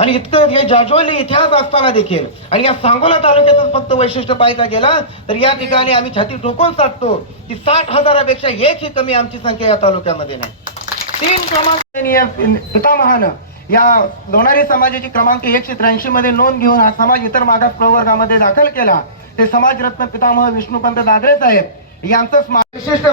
आणि इतकं हे जाजोली इतिहास असताना देखील. आणि या सांगोला तालुक्यातच फक्त वैशिष्ट्य पाहायचा गेला तर या ठिकाणी आम्ही छाती ठोकून साधतो की साठ हजारापेक्षा एकही कमी आमची संख्या या तालुक्यामध्ये नाही. तीन क्रमांक पितामहान या लोणारी समाजाची क्रमांक एकशे त्र्याऐंशी मध्ये नोंद घेऊन हा समाज इतर मागास प्रवर्गामध्ये दाखल केला. ते समाजरत्न पितामह विष्णुपंत दादरे साहेब यांचं विशिष्ट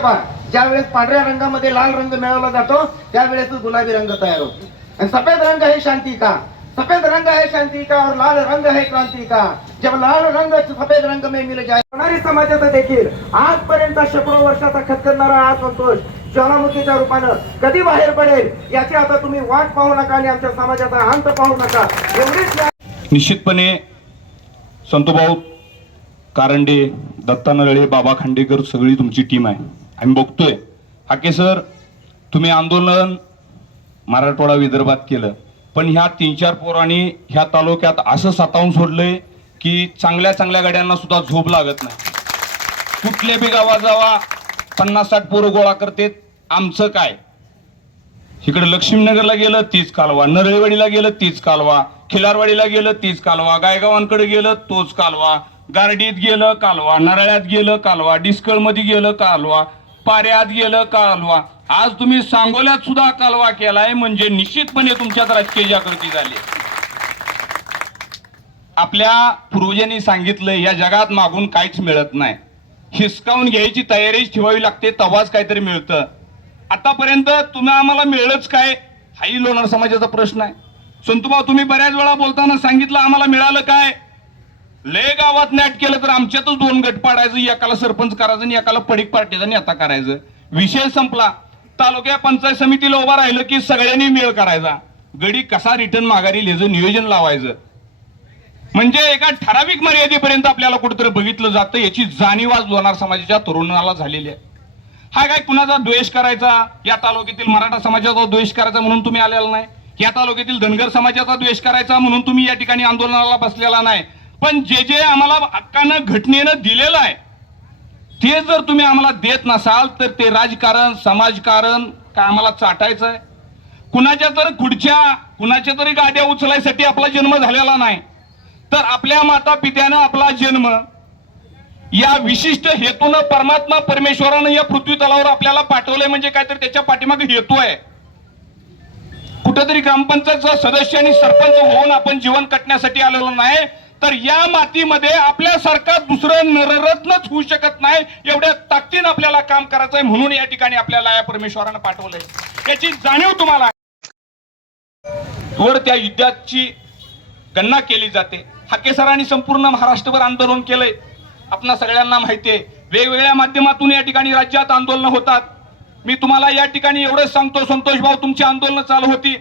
ज्या वेळेस पांढऱ्या रंगामध्ये लाल रंग मिळवला जातो त्यावेळेस गुलाबी रंग तयार होतो. आणि सफेद रंग आहे शांती का सफेद रंग है शांति का और लाल रंग है क्रांति का जब लाल रंग सफेद रंग में मिल जाए लोणारी समाजाचा देखील आजपर्यंत शेकडो वर्षाचा खतखतणारा हा संतोष ज्वालामुखीच्या रूपानं कधी बाहेर पडेल याची आता तुम्ही वाट पाहू नका आणि आमच्या समाजाचा अंत पाहू नका. एवढीच निश्चितपणे संतोभाऊ कारंडे दत्ता नरळे बाबा खांडेकर सगळी तुमची टीम आहे. आम्ही बघतोय. हाके सर तुम्ही आंदोलन मराठवाडा विदर्भात केलं. पण ह्या तीन चार पोरांनी ह्या तालुक्यात असं सातावून सोडलंय की चांगल्या चांगल्या गाड्यांना सुद्धा झोप लागत नाही. कुठल्या बी गावात जावा पन्नास साठ पोरं गोळा करतेत आमचं काय? इकडे लक्ष्मीनगरला गेलं तीच कालवा. नरळवडीला गेलं तीच कालवा. खिलारवाडीला गेलं तीच कालवा. गायगावांकडे गेलं तोच कालवा. गारडीत गेलं कालवा. नारळ्यात गेलं कालवा. डिस्कळमध्ये गेलं कालवा. पाऱ्यात गेलं कालवा. आज तुम्ही सांगोल्यात सुद्धा कालवा केलाय म्हणजे निश्चितपणे तुमच्यात राजकीय जागृती झाली आपल्या पूर्वजांनी सांगितलं या जगात मागून काहीच मिळत नाही. हिसकावून घ्यायची तयारीच ठेवावी लागते तेव्हाच काहीतरी मिळतं. आतापर्यंत तुम्ही आम्हाला मिळलंच काय? हाही लोणार समाजाचा प्रश्न आहे. संतुभाऊ तुम्ही बऱ्याच वेळा बोलताना सांगितलं आम्हाला मिळालं काय? लय गावात नॅट केलं तर आमच्यातच दोन गट पाडायचं एकाला सरपंच करायचं आणि एकाला पडीक पार्टीचा नेता करायचं. विषय संपला. तालुक्या पंचायत समितीला उभा राहिलं की सगळ्यांनी मेळ करायचा. गडी कसा रिटर्न माघारी ह्याचं नियोजन लावायचं. म्हणजे एका ठराविक मर्यादेपर्यंत आपल्याला कुठेतरी बघितलं जातं याची जाणीव आज लोणार समाजाच्या तरुणाला झालेली आहे. हा काय कुणाचा द्वेष करायचा? या तालुक्यातील मराठा समाजाचा द्वेष करायचा म्हणून तुम्ही आलेला नाही. या तालुक्यातील धनगर समाजाचा द्वेष करायचा म्हणून तुम्ही या ठिकाणी आंदोलनाला बसलेला नाही. पण जे जे आम्हाला हक्कानं घटनेनं दिलेलं आहे ते जर तुम्ही आम्हाला देत नसाल तर ते राजकारण समाजकारण काय आम्हाला चाटायचं आहे? कुणाच्या तर खुडच्या कुणाच्या तरी गाड्या उचलायसाठी आपला जन्म झालेला नाही. तर आपल्या माता पित्यानं आपला जन्म या विशिष्ट हेतूनं परमात्मा परमेश्वरानं या पृथ्वी तलावर आपल्याला पाठवलंय म्हणजे काहीतरी त्याच्या पाठीमागे हेतू आहे. कुठेतरी ग्रामपंचायतचा सदस्य आणि सरपंच होऊन आपण जीवन कटण्यासाठी आलेलो नाही. तर या मातीमध्ये आपल्यासारखा दुसरं नररत्नच होऊ शकत नाही एवढ्या ताकदीनं आपल्याला काम करायचं आहे म्हणून या ठिकाणी आपल्याला या परमेश्वरानं पाठवलंय. याची जाणीव तुम्हाला वर त्या युद्धाची गणना केली जाते. हाकेसरांनी संपूर्ण महाराष्ट्रभर आंदोलन केलंय. आपणा सगळ्यांना माहिती आहे वेगवेगळ्या माध्यमातून या ठिकाणी राज्यात आंदोलन होतात. मी तुम्हाला या ठिकाणी एवढंच सांगतो संतोष भाऊ तुमची आंदोलन चालू होती.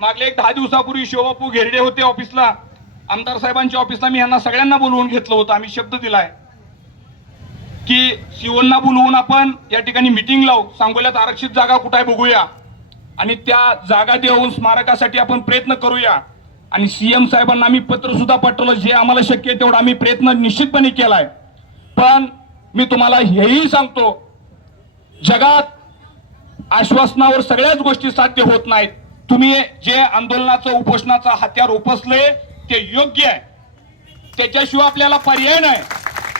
मागले एक दहा दिवसापूर्वी शिवबापू घेरडे होते ऑफिसला आमदार साहेबांच्या ऑफिसला मी यांना सगळ्यांना बोलवून घेतलं होतं. आम्ही शब्द दिलाय. की शिवण्णा बोलवून आपण या ठिकाणी मिटिंग लावू. सांगोल्यात आरक्षित जागा कुठे आहे बघूया. आणि त्या जागा देऊन स्मारकासाठी आपण प्रयत्न करूया. आणि सीएम साहेबांना आम्ही पत्र सुद्धा पाठवलं. जे आम्हाला शक्य आहे तेवढा आम्ही प्रयत्न निश्चितपणे केलाय. पण मी तुम्हाला हेही सांगतो जगात आश्वासनावर सगळ्याच गोष्टी साध्य होत नाहीत. तुम्ही जे आंदोलनाचं उपोषणाचं हत्यार उपसले ते योग्य आहे. त्याच्याशिवाय आपल्याला पर्याय नाही.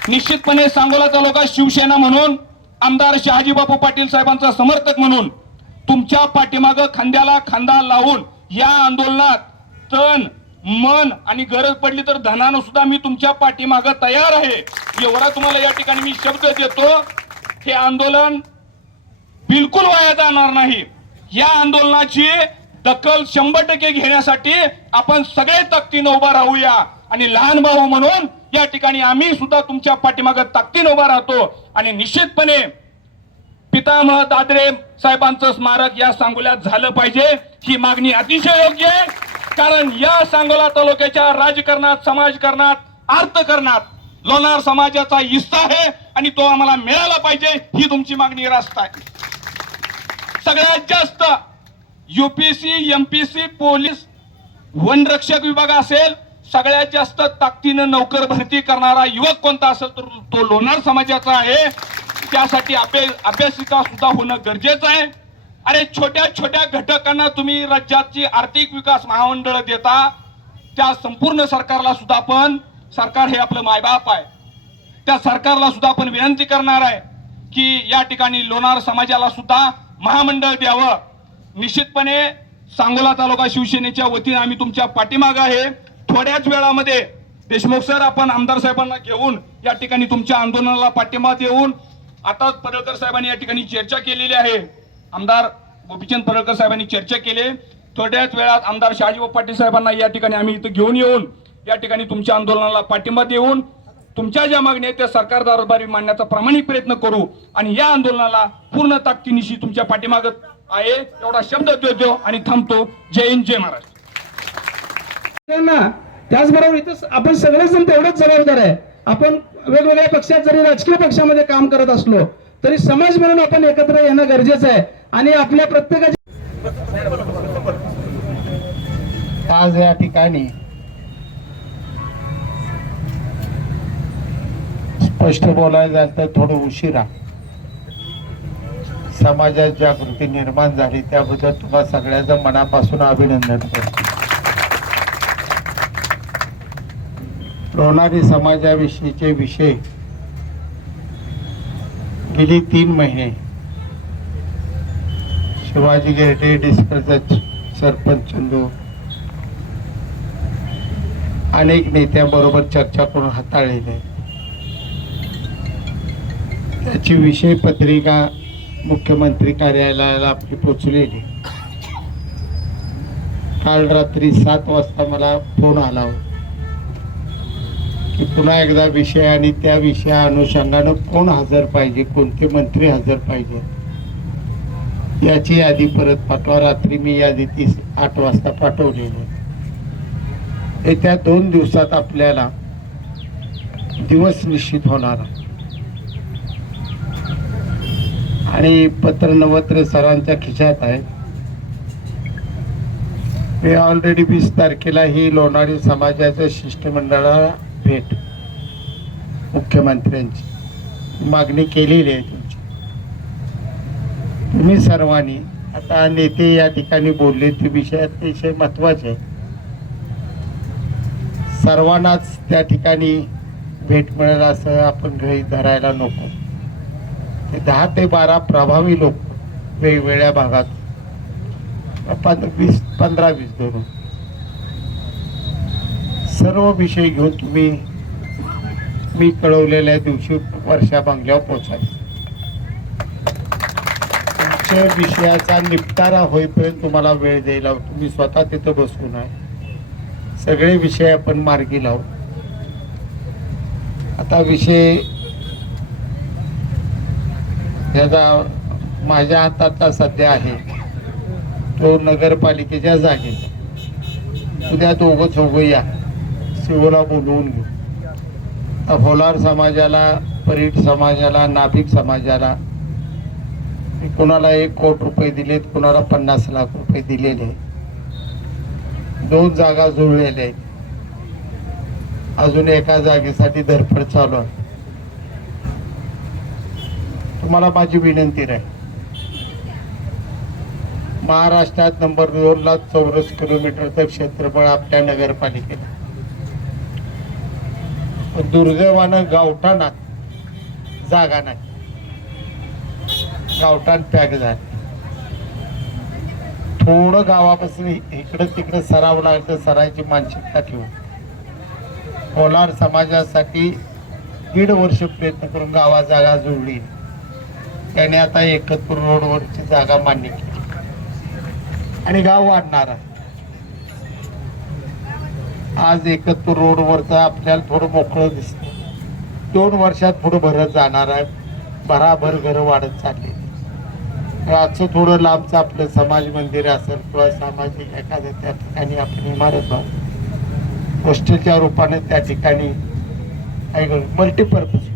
निश्चितपणे सांगोला तालुका शिवसेना म्हणून आमदार शहाजी बापू पाटील साहेबांचा समर्थक म्हणून तुमच्या पाठीमागं खांद्याला खांदा लावून या आंदोलनात तन मन आणि गरज पडली तर धनानं सुद्धा मी तुमच्या पाठीमागं तयार आहे. एवढा तुम्हाला या ठिकाणी मी शब्द देतो. हे आंदोलन बिलकुल वाया जाणार नाही. या आंदोलनाची दखल शंभर टक्के घेण्यासाठी आपण सगळे ताकदीनं उभा राहूया. आणि लहान भाऊ म्हणून या ठिकाणी आम्ही सुद्धा तुमच्या पाठीमागं ताकदीनं उभा राहतो. आणि निश्चितपणे पितामह दादरे साहेबांचं स्मारक या सांगोल्यात झालं पाहिजे. ही मागणी अतिशय योग्य आहे. कारण या सांगोला तालुक्याच्या राजकारणात समाजकारणात अर्थकारणात लोणार समाजाचा हिस्सा आहे आणि तो आम्हाला मिळाला पाहिजे ही तुमची मागणी रास्त आहे. सगळ्यात जास्त युपीसी एमपीसी पोलीस वनरक्षक विभाग असेल सगळ्यात जास्त ताकदीनं नोकर भरती करणारा युवक कोणता असेल तर तो लोणार समाजाचा आहे. त्यासाठी अभ्यास अभ्यासिका सुद्धा होणं गरजेचं आहे. अरे छोट्या छोट्या घटकांना तुम्ही राज्याची आर्थिक विकास महामंडळ देता त्या संपूर्ण सरकारला सुद्धा आपण सरकार हे आपलं मायबाप आहे. त्या सरकारला सुद्धा आपण विनंती करणार आहे की या ठिकाणी लोणार समाजाला सुद्धा महामंडळ द्यावं. निश्चितपणे सांगोला तालुका शिवसेनेच्या वतीने आम्ही तुमच्या पाठीमागं आहे. थोड्याच वेळामध्ये देशमुख सर आपण आमदार साहेबांना घेऊन या ठिकाणी तुमच्या आंदोलनाला पाठिंबा देऊन आता पडळकर साहेबांनी या ठिकाणी चर्चा केलेली आहे. आमदार गोपीचंद पडळकर साहेबांनी चर्चा केली. थोड्याच वेळात आमदार शहाजी पाटील साहेबांना या ठिकाणी आम्ही इथं घेऊन येऊन या ठिकाणी तुमच्या आंदोलनाला पाठिंबा देऊन तुमच्या ज्या मागण्या आहेत त्या सरकार दरबारी मांडण्याचा प्रामाणिक प्रयत्न करू आणि या आंदोलनाला पूर्ण ताकदीनिशी तुमच्या पाठीमागत आहे एवढा शब्द देतो आणि थांबतो. जय हिंद जय महाराष्ट्र. ना त्याचबरोबर इथं आपण सगळेच जण तेवढेच जबाबदार आहे. आपण वेगवेगळ्या पक्षात जरी राजकीय पक्षामध्ये काम करत असलो तरी समाज म्हणून आपण एकत्र येणं गरजेचं आहे. आणि आपल्या प्रत्येकाची आज या ठिकाणी स्पष्ट बोलायला झालं तर थोडं उशिरा. समाजात जागृती निर्माण झाली त्याबद्दल तुम्हा सगळ्याचं मनापासून अभिनंदन करतो. लोणारी समाजाविषयीचे विषय. गेली तीन महिने. शिवाजी गेटे डिस्कचा सरपंच चंदू. अनेक नेत्यांबरोबर चर्चा करून हाताळलेले. त्याची विषय पत्रिका मुख्यमंत्री कार्यालयाला आपली पोचलेली. काल रात्री सात वाजता मला फोन आला होता की पुन्हा एकदा विषय आणि त्या विषया अनुषंगानं कोण हजर पाहिजे कोणते मंत्री हजर पाहिजे? याची यादी परत पाठवा. रात्री मी यादी तीस आठ वाजता पाठवलेली. येत्या दोन दिवसात आपल्याला दिवस निश्चित होणार आहे. आणि पत्र नवत्र सरांच्या खिशात आहे. मी ऑलरेडी वीस तारखेला ही लोणारी समाजाच्या शिष्टमंडळाला भेट. मुख्यमंत्र्यांची. मागणी केलेली आहे तुमची. तुम्ही सर्वांनी आता नेते या ठिकाणी बोलले ते विषय अतिशय महत्त्वाचे आहे सर्वांनाच त्या ठिकाणी भेट मिळेल असं आपण गृहीत धरायला नको. दहा ते बारा प्रभावी लोक वेगवेगळ्या भागात. वीस पंधरा वीस धरून सर्व विषय घेऊन तुम्ही मी कळवलेल्या दिवशी वर्षा बंगल्यावर पोचाल तुमच्या विषयाचा निपटारा होईपर्यंत तुम्हाला वेळ द्यायला तुम्ही स्वतः तिथं बसून आहे. सगळे विषय आपण मार्गी लावू. आता विषय ह्याचा माझ्या हातातला सध्या आहे. तो नगरपालिकेच्या जागे. उद्या दोघं चौघं या. शिवला बोलवून घेऊ. होलार समाजाला परीट समाजाला नाभिक समाजाला कोणाला एक कोट रुपये दिलेत कोणाला पन्नास लाख रुपये दिलेले आहेत. दोन जागा जुळलेल्या आहेत. अजून एका जागेसाठी धडपड चालू आहे. तुम्हाला माझी विनंती राहील महाराष्ट्रात नंबर दोन लाख चौरस किलोमीटरचं क्षेत्रफळ आपल्या नगरपालिकेला दुर्दैवानं गावठाणात जागा नाही. गावठाण पॅक झाली. थोडं गावापासून इकडं तिकडं सरावं लागतं सरायची मानसिकता ठेवून. कोलार समाजासाठी दीड वर्ष प्रयत्न करून गावा जागा जुळली त्याने आता एकत्र रोडवरची जागा मान्य केली. आणि गाव वाढणार आहे. आज एकत्र रोडवरचं आपल्याला थोडं मोकळं दिसतं. दोन वर्षात पुढे भरत जाणार आहे. भराभर घरं वाढत चालली आजचं थोडं लांबचं आपलं समाज मंदिर असेल किंवा सामाजिक एखाद्या त्या ठिकाणी आपण इमारत बांधू हॉस्टेलच्या रूपाने त्या ठिकाणी मल्टीपर्पज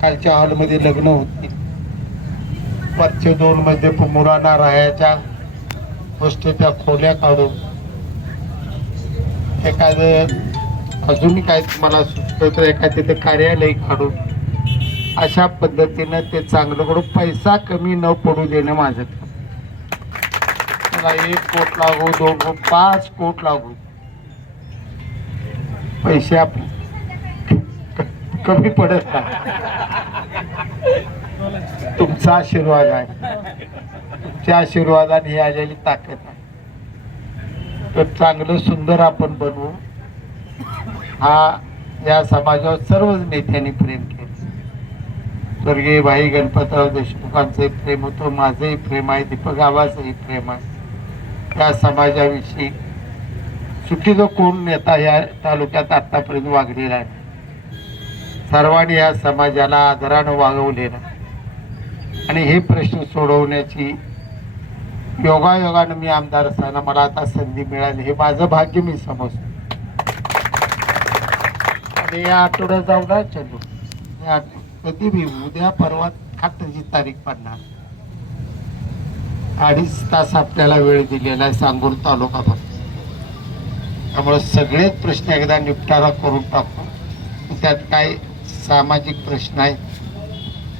कालच्या हॉलमध्ये लग्न होतील वरचे दोन मध्ये मुलांना राहायच्या गोष्टीच्या खोल्या काढून. एखादं अजून काय तुम्हाला सुचतं तर एखादं कार्यालय काढून. अशा पद्धतीनं ते चांगलं करून पैसा कमी न पडू देणं माझं मला एक कोट लागू दोन कोट पाच कोट लागू. पैसे कमी पडत नाही. तुमचा आशीर्वाद आहे. तुमच्या आशीर्वादाने ही आलेली ताकद आहे. तर चांगलं सुंदर आपण बनवू. हा या समाजावर सर्वच नेत्यांनी प्रेम केलं. स्वर्गीय भाई गणपतराव देशमुखांचंही प्रेम होतं माझंही प्रेम आहे दीपक आबाचंही प्रेम आहे. त्या समाजाविषयी चुकीचं कोण नेता या तालुक्यात आतापर्यंत वागलेला आहे सर्वांनी या समाजाला आदरानं वागवलेलं आणि हे प्रश्न सोडवण्याची योगायोगानं मी आमदार असताना मला आता संधी मिळाली. हे माझं भाग्य मी समजतो. आणि या आठवड्यात जाऊ ना चंदू या कधी मी उद्या परवा खात्याची तारीख पडणार. अडीच तास आपल्याला वेळ दिलेला आहे सांगून तालुका फक्त. त्यामुळे सगळेच प्रश्न एकदा निपटारा करून टाकू. त्यात काय सामाजिक प्रश्न आहेत.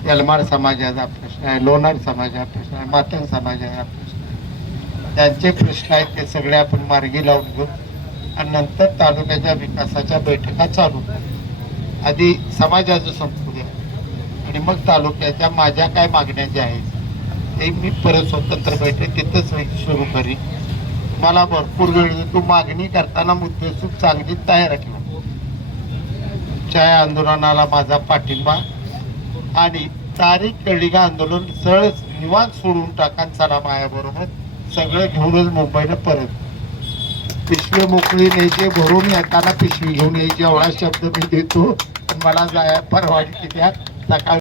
यलमार समाजाचा प्रश्न आहे लोणार समाजाचा प्रश्न आहे मातंग समाजाचा प्रश्न आहे. त्यांचे प्रश्न आहेत ते सगळे आपण मार्गी लावून घेऊ. आणि नंतर तालुक्याच्या विकासाच्या बैठका चालू आधी समाजाचं संपू द्या. आणि मग तालुक्याच्या माझ्या काय मागण्या ज्या आहेत ते मी परत स्वतंत्र बैठक तिथंच सुरू करीन. मला भरपूर वेळ तू मागणी करताना मुद्देसूद चांगली तयार ठेवा. तुमच्या आंदोलनाला माझा पाठिंबा आणि तारीख कळली आंदोलन सरळ निवांत सोडून टाका चला मायाबरोबर. सगळं घेऊनच मुंबईला परत. पिशवी मोकळी न्यायची भरून येताना पिशवी घेऊन यायची एवढा शब्द मी देतो. मला जाय परवानगी द्या. सकाळी